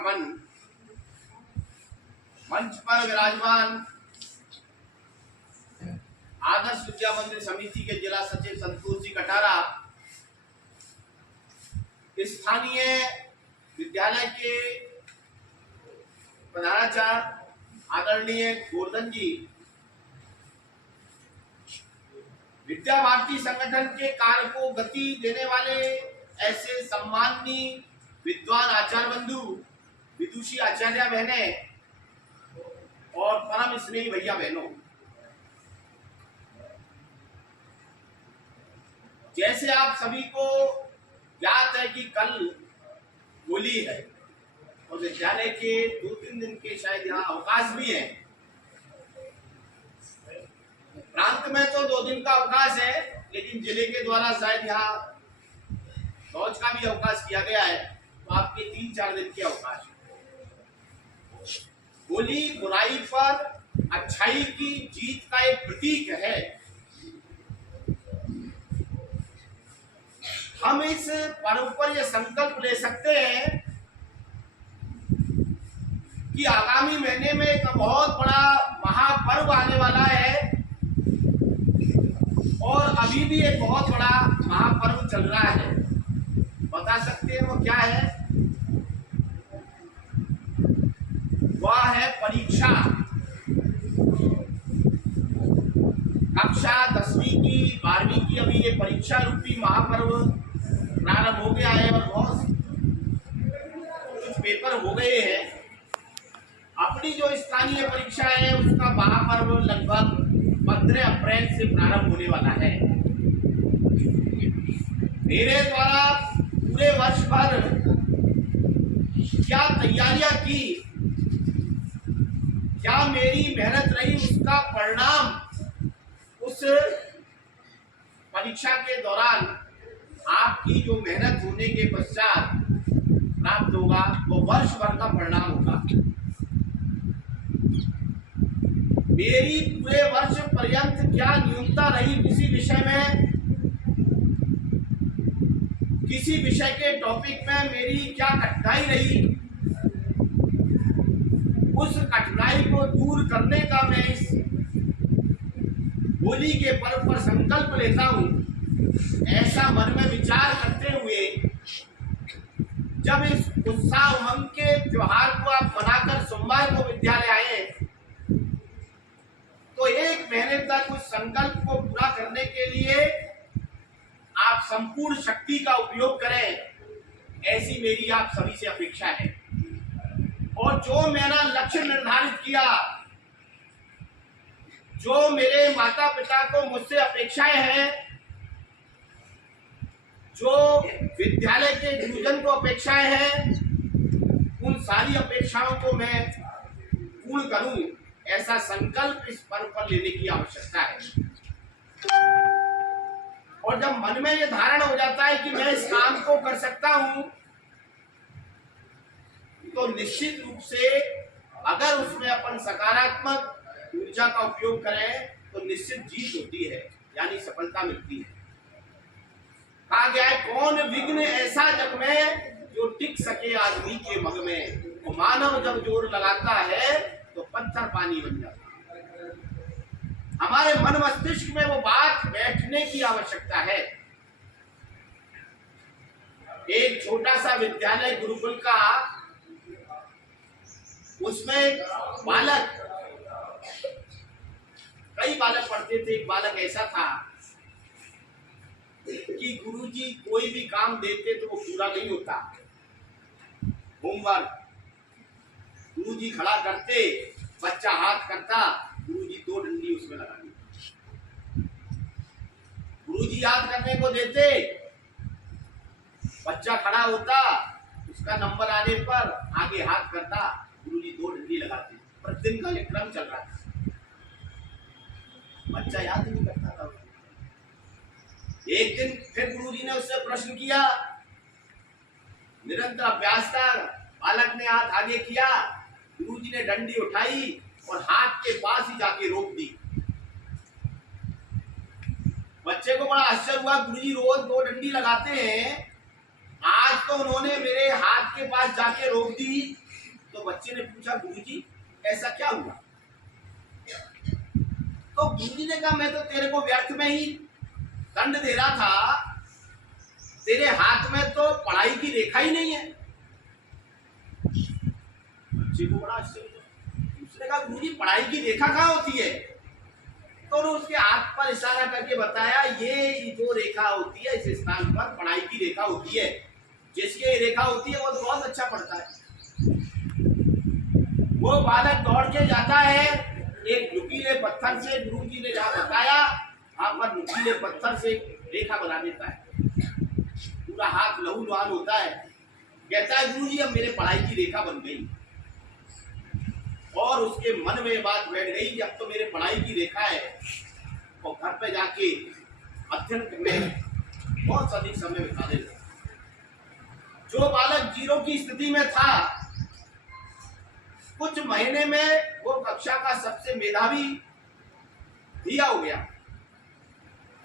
नमन। मंच पर विराजमान आदर्श विद्या मंदिर समिति के जिला सचिव संतोष जी कटारा, स्थानीय विद्यालय के प्रधानाचार्य आदरणीय गोवर्धन जी, विद्या भारती संगठन के कार्य को गति देने वाले ऐसे सम्माननीय विद्वान आचार्य बंधु, विदुषी आचार्य बहने और परम स्नेही भैया बहनों, जैसे आप सभी को ज्ञात है कि कल होली है और विद्यालय के 2-3 दिन के शायद यहाँ अवकाश भी है। प्रांत में तो 2 दिन का अवकाश है, लेकिन जिले के द्वारा शायद यहाँ फौज का भी अवकाश किया गया है, तो आपके 3-4 दिन के अवकाश है। होली बुराई पर अच्छाई की जीत का एक प्रतीक है। हम इस पर्व पर यह संकल्प ले सकते हैं कि आगामी महीने में एक बहुत बड़ा महापर्व आने वाला है और अभी भी एक बहुत बड़ा महापर्व चल रहा है। बता सकते हैं वो क्या है? वह है परीक्षा। कक्षा 10वीं की 12वीं की अभी ये परीक्षा रूपी महापर्व प्रारंभ हो गया है और बहुत कुछ पेपर हो गए हैं। अपनी जो स्थानीय परीक्षा है उसका महापर्व लगभग 15 अप्रैल से प्रारंभ होने वाला है। मेरे द्वारा पूरे वर्ष भर क्या तैयारियां की, क्या मेरी मेहनत रही, उसका परिणाम उस परीक्षा के दौरान आपकी जो मेहनत होने के पश्चात प्राप्त होगा, वो वर्ष भर का परिणाम होगा। मेरी पूरे वर्ष पर्यंत क्या न्यूनता रही किसी विषय में, किसी विषय के टॉपिक में मेरी क्या कठिनाई रही, उस कठिनाई को दूर करने का मैं इस होली के पर्व पर संकल्प लेता हूं। ऐसा मन में विचार करते हुए जब इस उत्साह उमंग के त्योहार को आप मनाकर सोमवार को विद्यालय आए, तो 1 महीने तक उस संकल्प को पूरा करने के लिए आप संपूर्ण शक्ति का उपयोग करें, ऐसी मेरी आप सभी से अपेक्षा है। और जो मैंने लक्ष्य निर्धारित किया, जो मेरे माता पिता को मुझसे अपेक्षाएं हैं, जो विद्यालय के गुरुजन को अपेक्षाएं हैं, उन सारी अपेक्षाओं को मैं पूर्ण करूं, ऐसा संकल्प इस पर्व पर लेने की आवश्यकता है। और जब मन में यह धारणा हो जाता है कि मैं इस काम को कर सकता हूं, तो निश्चित रूप से अगर उसमें अपन सकारात्मक ऊर्जा का उपयोग करें तो निश्चित जीत होती है, यानी सफलता मिलती है। कहा गया है, कौन विघ्न ऐसा जग में जो टिक सके आदमी के मग में, तो मानव जब जोर लगाता है तो पत्थर पानी बन जाता है। हमारे मन मस्तिष्क में वो बात बैठने की आवश्यकता है। एक छोटा सा विद्यालय गुरुकुल का, उसमें बालक, कई बालक पढ़ते थे। एक बालक ऐसा था कि गुरुजी कोई भी काम देते तो वो पूरा नहीं होता। होमवर्क गुरुजी खड़ा करते, बच्चा हाथ करता, गुरुजी 2 डंडी उसमें लगा दी। गुरुजी याद करने को देते, बच्चा खड़ा होता, उसका नंबर आने पर आगे हाथ करता, गुरुजी 2 डंडी लगाते। प्रतिदिन का ये क्रम चल रहा था। बच्चा याद नहीं करता था। एक दिन फिर गुरुजी ने उससे प्रश्न किया, निरंतर अभ्यास था, बालक ने हाथ आगे किया, गुरुजी ने डंडी उठाई और हाथ के पास ही जाके रोक दी। बच्चे को बड़ा आश्चर्य हुआ, गुरुजी रोज 2 डंडी लगाते हैं, आज तो उन्होंने मेरे हाथ के पास जाके रोक दी, तो बच्चे ने पूछा गुरुजी ऐसा क्या हुआ? तो गुरुजी ने कहा मैं तो तेरे को व्यर्थ में ही दंड दे रहा था, तेरे हाथ में तो पढ़ाई की रेखा ही नहीं है। बच्चे को बड़ा आश्चर्य हुआ। उसने कहा गुरुजी पढ़ाई की रेखा कहाँ होती है? तो उन्होंने उसके हाथ पर इशारा करके बताया ये जो रेखा होती है इस स्थान पर पढ़ाई की रेखा होती है, जिसकी रेखा होती है वो तो बहुत अच्छा पढ़ता है। वो बालक दौड़ के जाता है, एक नुकीले पत्थर से गुरुजी ने जहाँ बताया वहां पर नुकीले पत्थर से रेखा बना देता है, पूरा हाथ लहूलुहान होता है। कहता है गुरुजी अब मेरे पढ़ाई की रेखा बन गई। और उसके मन में बात बैठ गई कि अब तो मेरे पढ़ाई की रेखा है, और घर पे जाके अध्ययन करने बहुत अधिक समय बिता देगा। जो बालक जीरो की स्थिति में था, कुछ महीने में वो कक्षा का सबसे मेधावी दिया हो गया,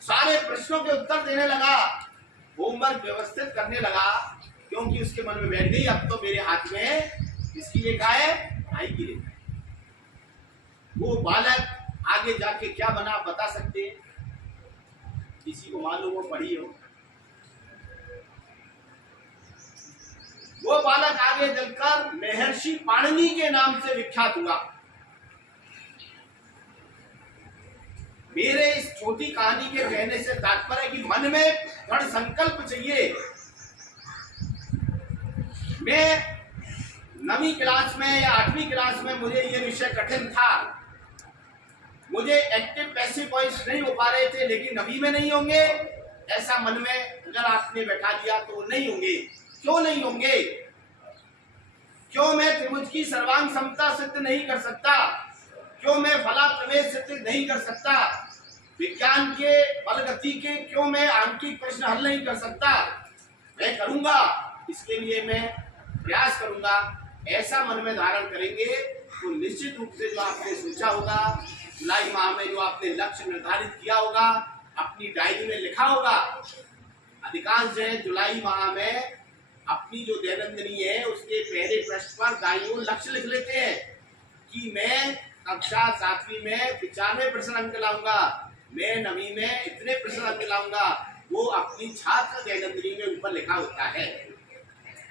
सारे प्रश्नों के उत्तर देने लगा, होमवर्क व्यवस्थित करने लगा, क्योंकि उसके मन में बैठ गई अब तो मेरे हाथ में किसकी रेखा है? पढ़ाई की रेखा। वो बालक आगे जाके क्या बना बता सकते हैं? किसी को मालूम हो, पढ़ी हो? वो बालक आगे चलकर महर्षि पाणिनि के नाम से विख्यात हुआ। मेरे इस छोटी कहानी के कहने से तात्पर्य कि मन में दृढ़ संकल्प चाहिए। मैं 9वीं क्लास में या 8वीं क्लास में मुझे ये विषय कठिन था, मुझे एक्टिव पैसिव वॉइस नहीं हो पा रहे थे, लेकिन 9वीं में नहीं होंगे ऐसा मन में अगर आपने बैठा दिया तो नहीं होंगे। क्यों नहीं होंगे? क्यों मैं त्रिभुज की सर्वांग समता सिद्ध नहीं कर सकता? क्यों मैं फला प्रवेश सिद्ध नहीं कर सकता? विज्ञान के बल गति के क्यों मैं आंकिक प्रश्न हल नहीं कर सकता? मैं करूंगा, इसके लिए मैं प्रयास करूंगा। ऐसा मन में धारण करेंगे तो निश्चित रूप से जो आपने सोचा होगा, जुलाई माह में जो आपने लक्ष्य निर्धारित किया होगा, अपनी डायरी में लिखा होगा, अधिकांश जो है जुलाई माह में अपनी जो दैनंदिनी है उसके पहले पृष्ठ पर दाईं ओर लक्ष्य लिख लेते हैं कि मैं कक्षा 7वीं में 95% अंक लाऊंगा, मैं 9वीं में इतने प्रतिशत अंक लाऊंगा। वो अपनी छात्र दैनंदिनी में ऊपर लिखा होता है।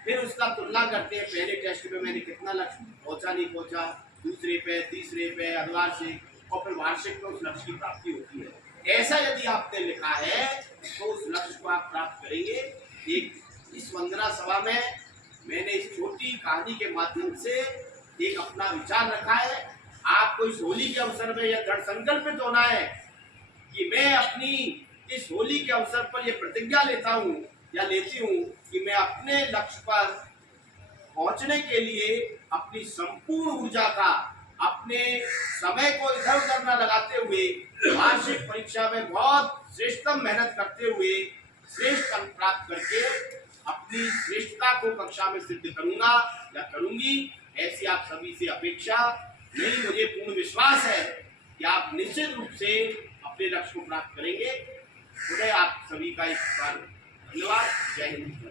फिर उसका तुलना करते हैं, पहले टेस्ट में मैंने कितना लक्ष्य पहुंचा नहीं पहुंचा, दूसरे पे, तीसरे पे, अर्धवार्षिक और फिर वार्षिक में उस लक्ष्य की प्राप्ति होती है। ऐसा यदि आपने लिखा है तो उस लक्ष्य को आप प्राप्त करेंगे। एक इस वंदना सभा में मैंने इस छोटी कहानी के माध्यम से एक अपना विचार रखा है। आपको इस होली के अवसर में यह दृढ़ संकल्पित होना है कि मैं अपनी इस होली के अवसर पर यह प्रतिज्ञा लेता हूँ या लेती हूँ कि मैं अपने लक्ष्य पर पहुंचने के लिए अपनी संपूर्ण ऊर्जा का, अपने समय को इधर उधर न लगाते हुए वार्षिक परीक्षा में बहुत श्रेष्ठतम मेहनत करते हुए श्रेष्ठ अंक प्राप्त करके अपनी श्रेष्ठता को कक्षा में सिद्ध करूंगा या करूंगी। ऐसी आप सभी से अपेक्षा नहीं, मुझे पूर्ण विश्वास है कि आप निश्चित रूप से अपने लक्ष्य को प्राप्त करेंगे। उन्हें आप सभी का एक बार धन्यवाद। जय हिंद।